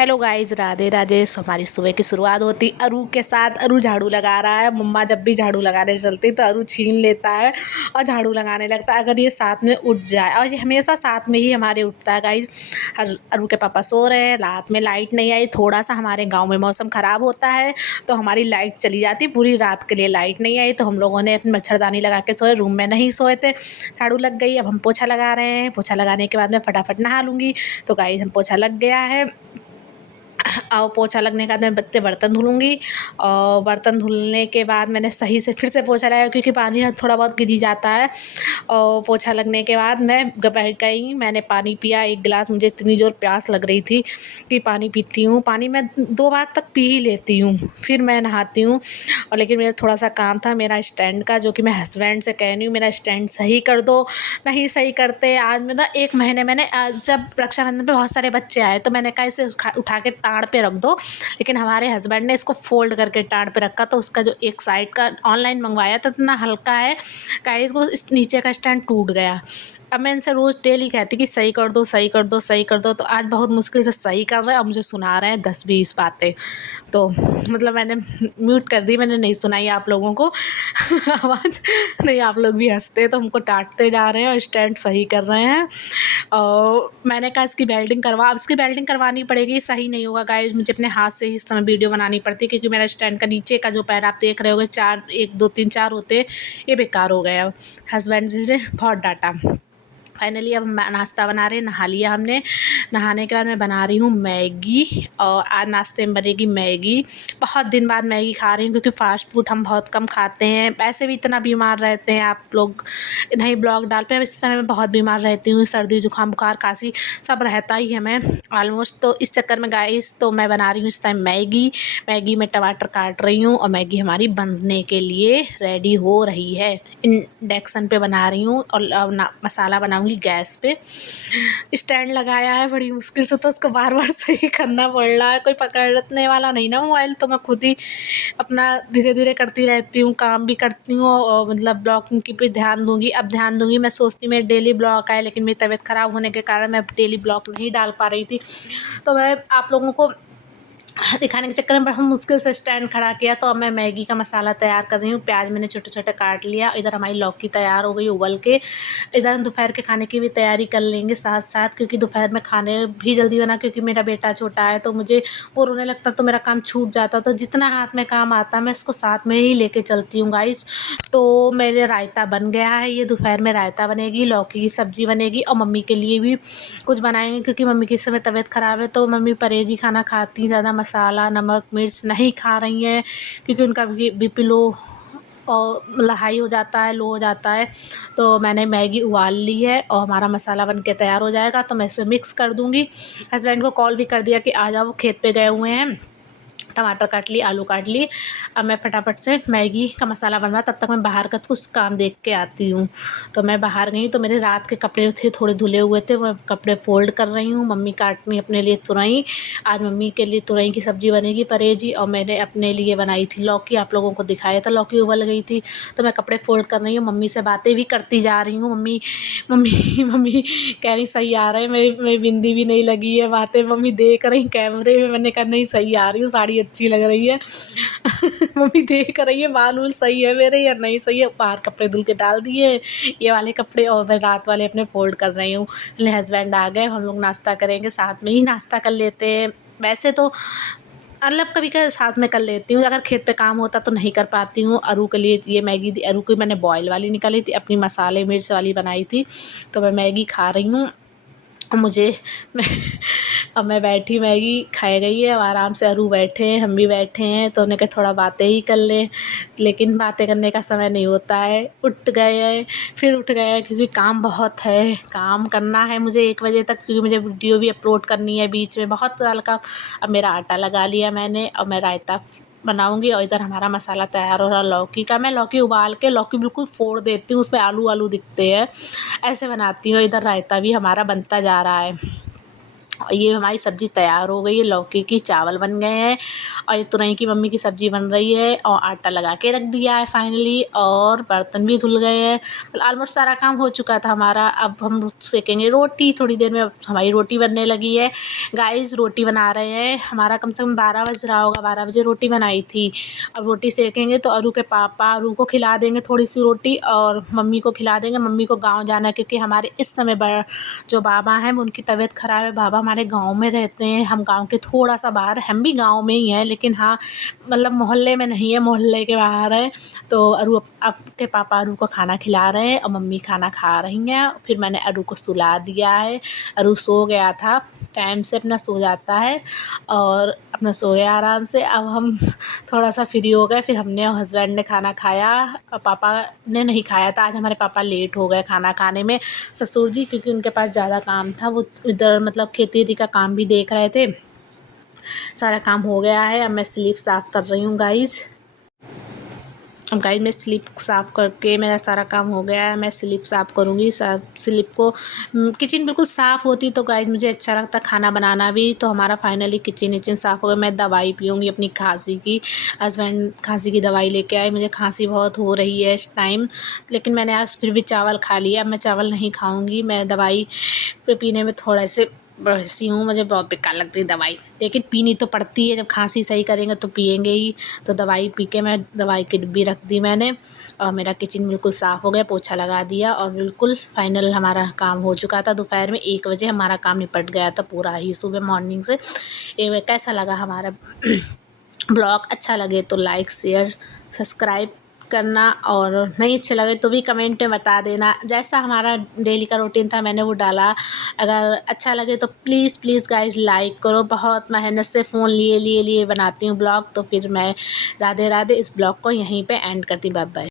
Hello guys, Radhe Radhe. हमारी सुबह की शुरुआत होती अरू के साथ। अरू झाड़ू लगा रहा है। मम्मा जब भी झाड़ू लगाने चलती तो अरू छीन लेता है और झाड़ू लगाने लगता है, अगर ये साथ में उठ जाए। और ये हमेशा साथ में ही हमारे उठता है गाइस। अरू के पापा सो रहे हैं, रात में लाइट नहीं आई। थोड़ा सा हमारे गाँव में मौसम ख़राब होता है तो हमारी लाइट चली जाती, पूरी रात के लिए लाइट नहीं आई। तो हम लोगों ने अपनी मच्छरदानी लगा के सोए, रूम में नहीं सोए थे। झाड़ू लग गई। अब हम पोछा लगा रहे हैं। पोछा लगाने के बाद मैं फटाफट नहा लूँगी। तो गाइस, हम पोछा लग गया है और पोछा लगने के बाद मैं बर्तन धुलूँगी। और बर्तन धुलने के बाद मैंने सही से फिर से पोछा लगाया, क्योंकि पानी थोड़ा बहुत गिर जाता है। और पोछा लगने के बाद मैं गई, मैंने पानी पिया 1 गिलास। मुझे इतनी ज़ोर प्यास लग रही थी कि पानी पीती हूँ। पानी मैं 2 बार तक पी ही लेती हूँ, फिर मैं नहाती हूँ। और लेकिन मेरा थोड़ा सा काम था मेरा स्टैंड का, जो कि मैं हस्बैंड से कह रही हूँ मेरा स्टैंड सही कर दो। नहीं सही करते। आज मैं ना 1 महीने मैंने जब रक्षाबंधन पे बहुत सारे बच्चे आए तो मैंने कहा इसे उठा के टाड़ पे रख दो, लेकिन हमारे हस्बैंड ने इसको फोल्ड करके टाड़ पे रखा। तो उसका जो एक साइड का ऑनलाइन मंगवाया था इतना हल्का है गाइस, वो नीचे का स्टैंड टूट गया। अब मैं इनसे रोज़ डेली कहती कि सही कर दो, सही कर दो, सही कर दो। तो आज बहुत मुश्किल से सही कर रहे हैं और मुझे सुना रहे हैं 10-20 बातें। तो मतलब मैंने म्यूट कर दी, मैंने नहीं सुनाई आप लोगों को आवाज़। नहीं, आप लोग भी हंसते तो हमको डांटते जा रहे हैं और स्टैंड सही कर रहे हैं। और मैंने कहा इसकी वेल्डिंग अब इसकी वेल्डिंग करवानी पड़ेगी, सही नहीं होगा गाइस। मुझे अपने हाथ से ही इस समय वीडियो बनानी पड़ती है, क्योंकि मेरा स्टैंड का नीचे का जो पैर आप देख रहे होगे 4 1 2 3 4 होते, ये बेकार हो गया। हस्बैंड जी ने बहुत डांटा। फाइनली अब नाश्ता बना रहे हैं। नहा लिया हमने। नहाने के बाद मैं बना रही हूँ मैगी। और आज नाश्ते में बनेगी मैगी। बहुत दिन बाद मैगी खा रही हूँ, क्योंकि फ़ास्ट फूड हम बहुत कम खाते हैं। वैसे भी इतना बीमार रहते हैं आप लोग, नहीं ब्लॉग डाल पे। अब इस समय मैं बहुत बीमार रहती हूँ, सर्दी जुकाम बुखार खांसी सब रहता ही है मैं ऑलमोस्ट। तो इस चक्कर में गाइस, तो मैं बना रही हूँ इस टाइम मैगी। मैगी में टमाटर काट रही हूँ और मैगी हमारी बनने के लिए रेडी हो रही है। इंडक्शन पे बना रही हूँ और मसाला बनाऊँगी गैस पे। स्टैंड लगाया है बड़ी मुश्किल से, तो उसको बार बार सही करना पड़ रहा है। कोई पकड़ने वाला नहीं ना मोबाइल, तो मैं खुद ही अपना धीरे धीरे करती रहती हूँ, काम भी करती हूँ और मतलब ब्लॉगिंग की भी ध्यान दूँगी। अब ध्यान दूँगी। मैं सोचती मैं डेली ब्लॉग आए, लेकिन मेरी तबीयत ख़राब होने के कारण मैं डेली ब्लॉग नहीं डाल पा रही थी। तो मैं आप लोगों को दिखाने के चक्कर में बहुत मुश्किल से स्टैंड खड़ा किया। तो अब मैं मैगी का मसाला तैयार कर रही हूँ। प्याज मैंने छोटे छोटे काट लिया। इधर हमारी लौकी तैयार हो गई उबल के। इधर हम दोपहर के खाने की भी तैयारी कर लेंगे साथ साथ, क्योंकि दोपहर में खाने भी जल्दी बना, क्योंकि मेरा बेटा छोटा है तो मुझे वो रोने लगता तो मेरा काम छूट जाता। तो जितना हाथ में काम आता मैं इसको साथ में ही लेके चलती हूँ गाइस। तो मेरे रायता बन गया है। ये दोपहर में रायता बनेगी, लौकी की सब्ज़ी बनेगी और मम्मी के लिए भी कुछ बनाएंगे, क्योंकि मम्मी की इस समय तबीयत ख़राब है। तो मम्मी परहेजी खाना खाती, ज़्यादा मसाला नमक मिर्च नहीं खा रही हैं, क्योंकि उनका बीपी लो और मतलब हाई हो जाता है, लो हो जाता है। तो मैंने मैगी उबाल ली है और हमारा मसाला बन के तैयार हो जाएगा तो मैं इसमें मिक्स कर दूँगी। हस्बैंड को कॉल भी कर दिया कि आ जाओ, वो खेत पे गए हुए हैं। टमाटर काट ली, आलू काट ली। अब मैं फटाफट से मैगी का मसाला बन रहा, तब तक मैं बाहर का कुछ काम देख के आती हूँ। तो मैं बाहर गई तो मेरे रात के कपड़े थे थोड़े धुले हुए थे, मैं कपड़े फोल्ड कर रही हूँ। मम्मी काटनी अपने लिए तुरई। आज मम्मी के लिए तुरई की सब्ज़ी बनेगी परहेजी, और मैंने अपने लिए बनाई थी लौकी। आप लोगों को दिखाया था, लौकी उबल गई थी। तो मैं कपड़े फोल्ड कर रही हूँ, मम्मी से बातें भी करती जा रही हूँ। मम्मी मम्मी मम्मी कह रही सही आ रहा है, मेरी बिंदी भी नहीं लगी है। बातें मम्मी देख रही कैमरे में। मैंने कहा नहीं सही आ रही हूँ, साड़ी अच्छी लग रही है। मम्मी देख रही है बाल उल सही है मेरे या नहीं सही है। बाहर कपड़े धुल के डाल दिए ये वाले कपड़े, और मैं रात वाले अपने फोल्ड कर रही हूँ। मेरे हस्बैंड आ गए, हम लोग नाश्ता करेंगे, साथ में ही नाश्ता कर लेते हैं। वैसे तो मतलब कभी कभी साथ में कर लेती हूँ, अगर खेत पे काम होता तो नहीं कर पाती हूँ। अरू के लिए ये मैगी अरू की मैंने बॉयल वाली निकाली थी, अपनी मसाले मिर्च वाली बनाई थी। तो मैं मैगी खा रही हूँ। मुझे मैं अब मैं बैठी, मैगी खाई गई है, अब आराम से अरू बैठे हैं, हम भी बैठे हैं। तो उन्हें कहा थोड़ा बातें ही कर लें, लेकिन बातें करने का समय नहीं होता है। उठ गए हैं, फिर उठ गए हैं, क्योंकि काम बहुत है, काम करना है मुझे 1 बजे तक, क्योंकि मुझे वीडियो भी अपलोड करनी है। बीच में बहुत सारा काम। अब मेरा आटा लगा लिया मैंने और मैं रायता बनाऊंगी। और इधर हमारा मसाला तैयार हो रहा लौकी का। मैं लौकी उबाल के लौकी बिल्कुल फोड़ देती हूँ, उसमें आलू आलू दिखते हैं, ऐसे बनाती हूँ। इधर रायता भी हमारा बनता जा रहा है। और ये हमारी सब्ज़ी तैयार हो गई है, लौकी की, चावल बन गए हैं और ये तुरई की मम्मी की सब्ज़ी बन रही है और आटा लगा के रख दिया है फाइनली, और बर्तन भी धुल गए हैं। ऑलमोस्ट सारा काम हो चुका था हमारा। अब हम सेकेंगे रोटी थोड़ी देर में। अब हमारी रोटी बनने लगी है गाइस। रोटी बना रहे हैं, हमारा कम से कम 12 बज रहा होगा, 12 बजे रोटी बनाई थी। अब रोटी सेकेंगे तो अरू के पापा अरू को खिला देंगे थोड़ी सी रोटी और मम्मी को खिला देंगे। मम्मी को गाँव जाना है क्योंकि हमारे इस समय जो बाबा हैं उनकी तबीयत ख़राब है। बाबा हमारे गाँव में रहते हैं, हम गाँव के थोड़ा सा बाहर, हम भी गाँव में ही हैं लेकिन हाँ मतलब मोहल्ले में नहीं है, मोहल्ले के बाहर है। तो अरू आपके पापा अरू को खाना खिला रहे हैं और मम्मी खाना खा रही हैं। फिर मैंने अरू को सुला दिया है, अरू सो गया था, टाइम से अपना सो जाता है और अपना सो गया आराम से। अब हम थोड़ा सा फ्री हो गए, फिर हमने और हस्बैंड ने खाना खाया और पापा ने नहीं खाया था। आज हमारे पापा लेट हो गए खाना खाने में। ससुर जी क्योंकि उनके पास ज़्यादा काम था, वो इधर मतलब खेती का काम भी देख रहे थे। सारा काम हो गया है, अब मैं स्लीप साफ़ कर रही हूँ गाइज़। अब गाइस मैं स्लिप साफ़ करके मेरा सारा काम हो गया है, मैं स्लिप साफ़ करूँगी। स्लिप को किचन बिल्कुल साफ़ होती तो गाइस मुझे अच्छा लगता खाना बनाना भी। तो हमारा फाइनली किचन साफ़ हो गया। मैं दवाई पीऊँगी अपनी खांसी की, हस्बैंड खांसी की दवाई लेके आए। मुझे खांसी बहुत हो रही है इस टाइम, लेकिन मैंने आज फिर भी चावल खा लिया। अब मैं चावल नहीं खाऊँगी, मैं दवाई पीने में थोड़ा से बहसी हूँ, मुझे बहुत बेकार लगती है दवाई, लेकिन पीनी तो पड़ती है। जब खांसी सही करेंगे तो पिएंगे ही। तो दवाई पी के मैं दवाई की डिब्बी रख दी मैंने और मेरा किचन बिल्कुल साफ़ हो गया, पोछा लगा दिया और बिल्कुल फाइनल हमारा काम हो चुका था। दोपहर में 1 बजे हमारा काम निपट गया था पूरा ही, सुबह मॉर्निंग से। कैसा लगा हमारा ब्लॉग? अच्छा लगे तो लाइक शेयर सब्सक्राइब करना, और नहीं अच्छे लगे तो भी कमेंट में बता देना। जैसा हमारा डेली का रूटीन था मैंने वो डाला। अगर अच्छा लगे तो प्लीज़ गाइज लाइक करो। बहुत मेहनत से फ़ोन लिए बनाती हूँ ब्लॉग। तो फिर मैं राधे राधे इस ब्लॉग को यहीं पे एंड करती। Bye bye.